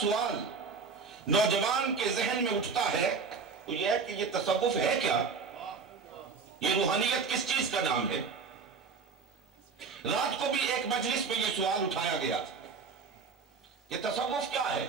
سوال نوجوان کے ذہن میں اٹھتا ہے وہ یہ ہے کہ یہ تصوف ہے کیا؟ یہ روحانیت کس چیز کا نام ہے؟ رات کو بھی ایک مجلس میں یہ سوال اٹھایا گیا کہ تصوف کیا ہے؟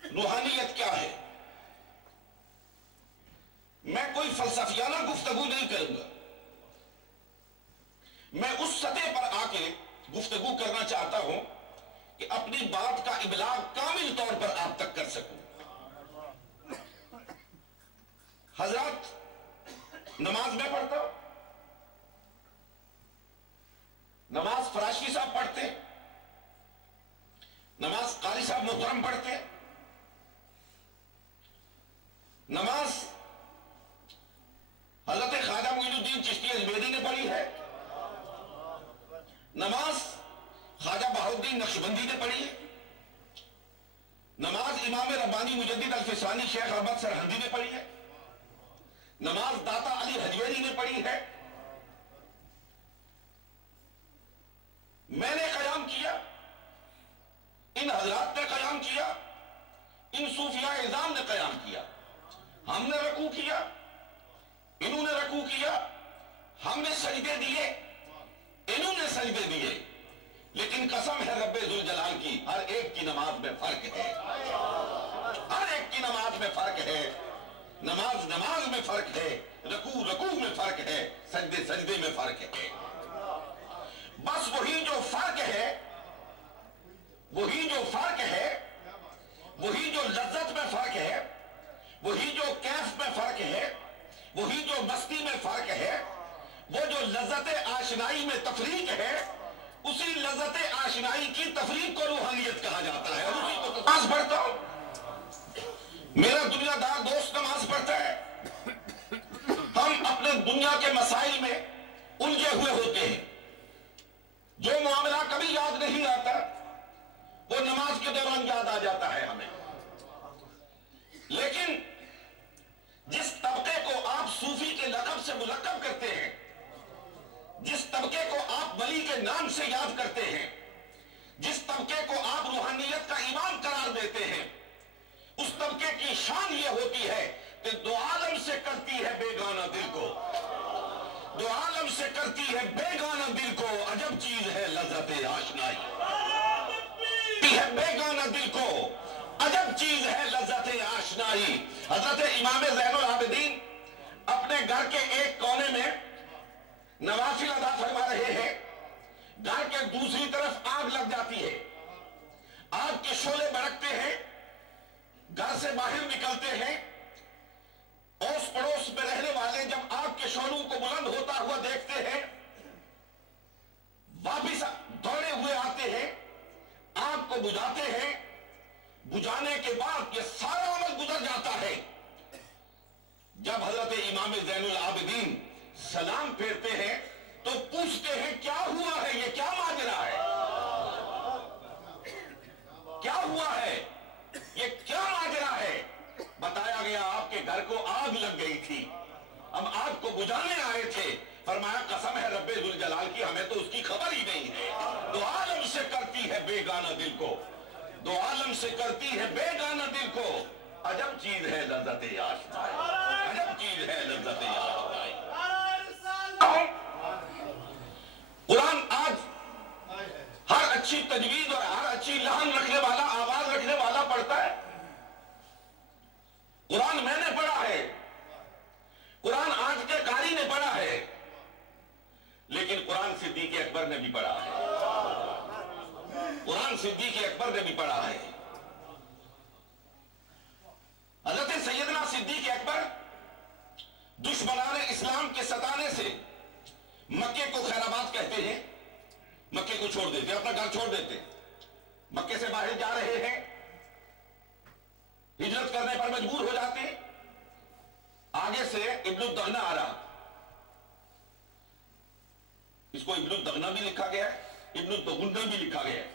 روحانیت کیا ہے؟ میں کوئی فلسفیانہ گفتگو نہیں کروں گا، میں اس سطح پر آ کے گفتگو کرنا چاہتا ہوں کہ اپنی بات کا ابلاغ کامل طور پر آپ تک کر سکوں۔ حضرات، نماز میں پڑھتا ہوں، نماز فراشی صاحب پڑھتے، نماز قاری صاحب محترم پڑھتے، نماز حضرت خواجہ معین الدین چشتی ازمیری نے پڑھی ہے، نماز خواجہ بہاؤالدین نقشبندی نے پڑھی ہے، نماز امام ربانی مجدد الفسانی شیخ احمد سرہندی نے پڑھی ہے، نماز داتا علی حجویری نے پڑھی ہے۔ میں نے قیام کیا، ان حضرات نے قیام کیا، ان صوفیاء اعظام نے قیام کیا، ہم نے رکوع کیا، انہوں نے رکوع کیا، ہم نے سجدے دیے، انہوں نے سجدے دیے، لیکن قسم ہے رب ذوالجلال کی، ہر ایک کی نماز میں فرق ہے، ہر ایک کی نماز میں فرق ہے، نماز نماز میں فرق ہے، رکوع رکوع میں فرق ہے، سجدے سجدے میں فرق ہے۔ بس وہی جو فرق ہے، وہی جو فرق ہے، وہی جو لذت میں فرق ہے، وہی جو کیف میں فرق ہے، وہی جو مستی میں فرق ہے، وہ جو لذت آشنائی میں تفریق ہے، اسی لذت آشنائی کی تفریق کو روحانیت کہا جاتا ہے، اور اسی کو نماز پڑھتا ہوں۔ میرا دنیا دار دوست نماز پڑھتا ہے، ہم اپنے دنیا کے مسائل میں الجھے ہوئے ہوتے ہیں، جو معاملہ کبھی یاد نہیں آتا وہ نماز کے دوران یاد آ جاتا ہے ہمیں۔ لیکن جس طبقے کو آپ صوفی کے لقب سے ملقب کرتے ہیں، جس طبقے کو آپ ولی کے نام سے یاد کرتے ہیں، جس طبقے کو آپ روحانیت کا امام قرار دیتے ہیں، اس طبقے کی شان یہ ہوتی ہے کہ دو عالم سے کرتی ہے بیگانہ دل کو، دو عالم سے کرتی ہے بیگانہ دل کو، عجب چیز ہے لذت آشنائی، ہے بیگانہ دل کو، عجب چیز ہے لذت آشنائی۔ حضرت امام زین العابدین اپنے گھر کے ایک کونے میں نوافل ادا فرما رہے ہیں، گھر کے دوسری طرف آگ لگ جاتی ہے، آگ کے شعلے بھڑکتے ہیں، گھر سے باہر نکلتے ہیں، اوس پڑوس میں رہنے والے جب آگ کے شعلوں کو بلند ہوتا ہوا دیکھتے ہیں، واپس دوڑے ہوئے آتے ہیں، آگ کو بجھاتے ہیں، بجھانے کے بعد یہ سارا عمل گزر جاتا ہے۔ جب حضرت امام زین العابدین سلام پھیرتے ہیں تو پوچھتے ہیں کیا ہوا ہے، یہ کیا ماجرا ہے، کیا ہوا ہے، یہ کیا ماجرا ہے؟ بتایا گیا آپ کے گھر کو آگ لگ گئی تھی، ہم آگ کو بجھانے آئے تھے۔ فرمایا قسم ہے رب ذوالجلال کی، ہمیں تو اس کی خبر ہی نہیں ہے، دو عالم سے کرتی ہے بیگانہ دل کو، دو عالم سے کرتی ہے بیگانہ دل کو، عجب چیز ہے لذت آشنائی، عجب چیز ہے لذت آشنائی۔ قرآن آج ہر اچھی تجوید اور ہر اچھی لحن رکھنے والا، آواز رکھنے والا پڑھتا ہے۔ قرآن میں نے پڑھا ہے، قرآن آج کے قاری نے پڑھا ہے، لیکن قرآن صدیق اکبر نے بھی پڑھا ہے، قرآن صدیق اکبر نے بھی پڑھا ہے۔ حضرت سیدنا صدیق اکبر دشمنان اسلام کے ستانے سے مکے کو خیر آباد کہتے ہیں، مکے کو چھوڑ دیتے، اپنا گھر چھوڑ دیتے، مکے سے باہر جا رہے ہیں، ہجرت کرنے پر مجبور ہو جاتے ہیں، آگے سے ابن الدغنہ آ رہا، اس کو ابن الدغنہ بھی لکھا گیا ہے، ابن الدغنہ بھی لکھا گیا ہے،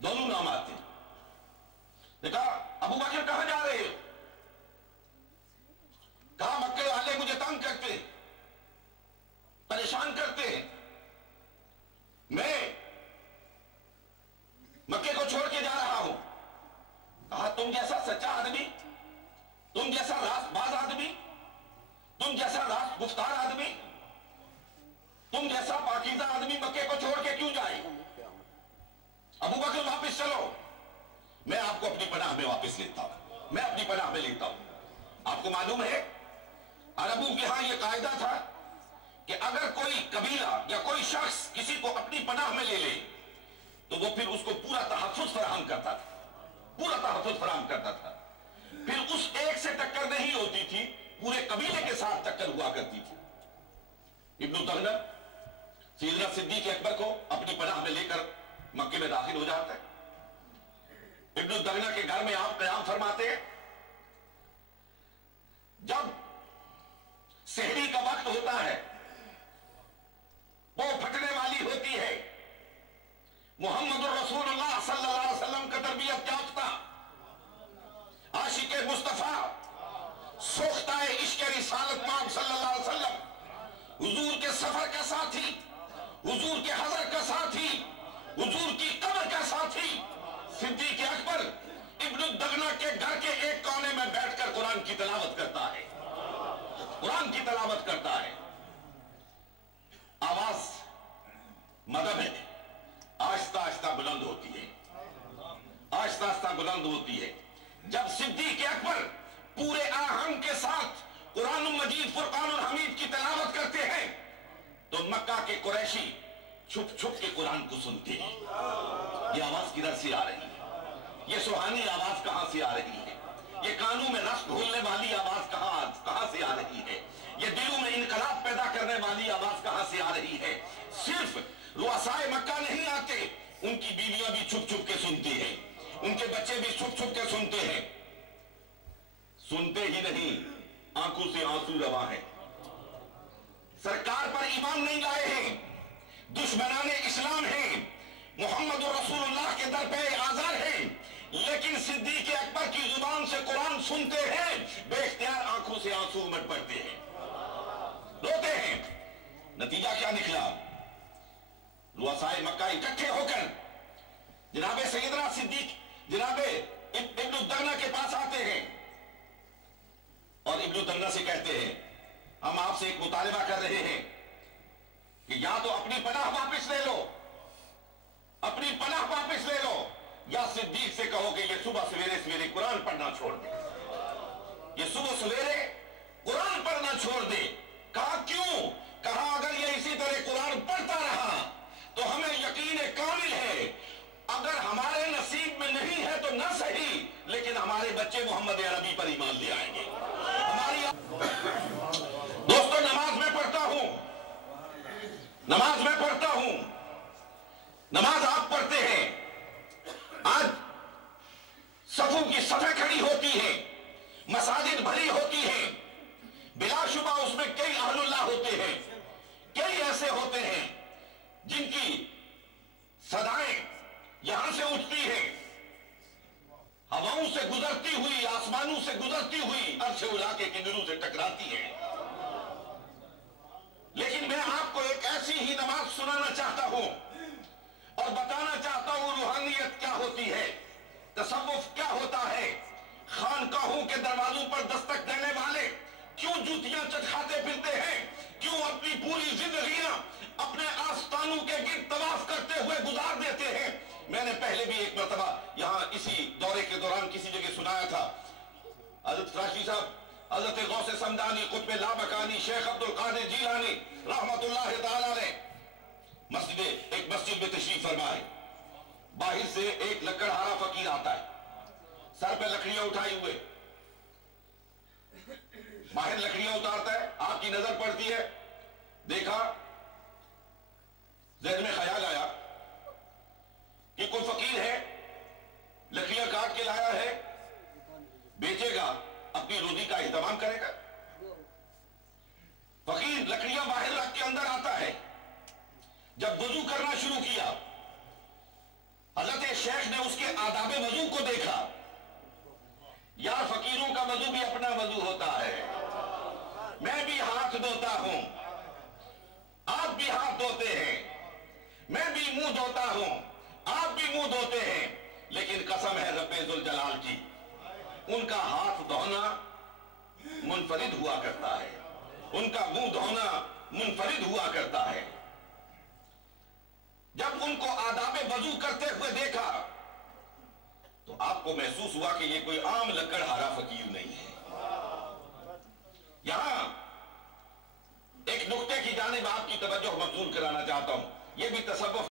دونوں نام آتے ہیں۔ دیکھا ابو بکر کہاں جا رہے ہو؟ کہا مکے والے مجھے تنگ کرتے ہیں، پریشان کرتے ہیں، میں مکے کو چھوڑ کے جا رہا ہوں۔ पनाह में वापस लेता हूं, मैं अपनी पनाह में लेता हूं। आपको मालूम है अरबों के यहां यह कायदा था कि अगर कोई कबीला या कोई शख्स किसी को अपनी पनाह में ले ले तो वो फिर उसको पूरा तहफ्फुज़ फराहम करता था, पूरा तहफ्फुज़ फराहम करता था। फिर उस एक से टक्कर नहीं होती थी, पूरे कबीले के साथ टक्कर हुआ करती थी। इब्न दगना सैयदना सिद्दीक़ अकबर को अपनी पनाह में लेकर मक्के में दाखिल हो जाता है। इब्न दगना के घर में आप क़याम फरमाते हैं। जब सहरी का वक्त होता है, वो फटने वाली होती है। मुहम्मदुर रसूलुल्लाह सल्लल्लाहु अलैहि वसल्लम का तरबियत याफ्ता आशिक़े मुस्तफा सोख्ताए इश्क़ रिसालत पाक सल्लल्लाहु अलैहि वसल्लम, हुजूर के सफर का साथी, हुजूर के हज़र का साथी, हुजूर की कब्र का साथी सिद्दीक़ अकबर इब्न दगना के घर के एक कोने में बैठकर कुरान की तिलावत करता है, कुरान की तिलावत करता है। आवाज मदद है, आहिस्ता आहिस्ता बुलंद होती है, आहिस्ता आहिस्ता बुलंद होती है। जब सिद्दीक़ अकबर पूरे आहंग के साथ कुरान मजीद फुरकानुल हमीद की तिलावत करते हैं तो मक्का के कुरैशी छुप छुप के कुरान को सुनते हैं। ये आवाज किधर से आ रही है? ये सुहानी आवाज कहां से आ रही है? ये कानों में रस घोलने वाली आवाज कहां से आ रही है? ये दिलों में इनकलाब पैदा करने वाली आवाज कहां से आ रही है? सिर्फ रुअसाए मक्का नहीं आते, उनकी बीवियां भी छुप छुप के सुनती हैं, उनके बच्चे भी छुप छुप के सुनते हैं। सुनते ही नहीं, आंखों से आंसू रवा है। सरकार पर ईमान नहीं लाए हैं, दुश्मनाने इस्लाम हैं, मोहम्मद रसूलुल्लाह के दर पे आज़ार हैं, लेकिन सिद्दीक़ अकबर की जुबान से कुरान सुनते हैं, बेख्तियार आंखों से आंसू उमड़ पड़ते हैं, रोते हैं। नतीजा क्या निकला? रुअसाए मक्का इकट्ठे होकर जनाबे सैयदना सिद्दीक़, जनाबे इब्न दगना के पास आते हैं और इब्न दगना से कहते हैं, हम आपसे एक मुतालिबा कर रहे हैं कि या तो अपनी पनाह वापस ले लो, अपनी पनाह वापस ले लो, या सिद्दीक़ से कहो कि ये सुबह सवेरे सवेरे कुरान पढ़ना छोड़ दे, ये सुबह सवेरे कुरान पढ़ना छोड़ दे। कहा क्यों? कहा अगर ये इसी तरह कुरान पढ़ता रहा तो हमें यकीन कामिल है, अगर हमारे नसीब में नहीं है तो न सही, लेकिन हमारे बच्चे मोहम्मद अरबी पर ईमान ले आएंगे। हमारी दोस्तों, नमाज में पढ़ता हूं, नमाज में पढ़ता हूं, नमाज आप पढ़ते हैं। आज सफों की सफे खड़ी होती है, मसाजिद भरी होती है, बिलाशुबा उसमें कई अहलुल्लाह होते हैं, कई ऐसे होते हैं जिनकी सदाएं यहां से उठती है, हवाओं से गुजरती हुई, आसमानों से गुजरती हुई अर्श उलाके के नूरों से टकराती है। लेकिन मैं आपको एक ऐसी ही नमाज सुनाना चाहता हूं और बताना चाहता हूं रूहानियत क्या होती है, तसव्वुफ क्या होता है। खानकाहों के दरवाजों पर दस्तक देने वाले क्यों जूतियां चटखाते फिरते हैं, क्यों अपनी पूरी जिंदगियां अपने आस्थानों के गिर्द तवाफ करते हुए गुजार देते हैं। मैंने पहले भी एक मरतबा यहां इसी दौरे के दौरान किसी जगह सुनाया था। हजरत फराशी साहब, हजरत गौसे समदानी, कुतुब लामकानी, शेख अब्दुल कादिर जीलानी रहमतुल्लाह तआला ने एक मस्जिद में तशरीफ फरमाए। बाहर से एक लकड़हारा फकीर आता है, सर पे लकड़ियां उठाए हुए, बाहर लकड़ियां उतारता है। आपकी नजर पड़ती है, देखा, ज़हन में ख्याल आया कि कोई फकीर है, लकड़ियां काट के लाया है, बेचेगा, अपनी रोजी का इंतजाम करेगा। फकीर लकड़ियां बाहर रख के अंदर आता है। जब वजू करना शुरू किया, हजरत शेख ने उसके आदाबे वजू को देखा। यार, फकीरों का वजू भी अपना वजू होता है, मैं भी हाथ धोता हूं, आप भी हाथ धोते हैं, मैं भी मुंह धोता हूं, आप भी मुंह धोते हैं, लेकिन कसम है रब्बे जुल जलाल की, उनका हाथ धोना मुनफरिद हुआ करता है, उनका मुंह धोना मुनफरिद हुआ करता है। जब उनको आदाबे वजू करते हुए देखा तो आपको کو محسوس ہوا کہ یہ کوئی عام لکڑہارا فقیر نہیں ہے۔ یہاں ایک نقطے کی جانب آپ کی توجہ مبذول کرانا چاہتا ہوں، یہ بھی تصوف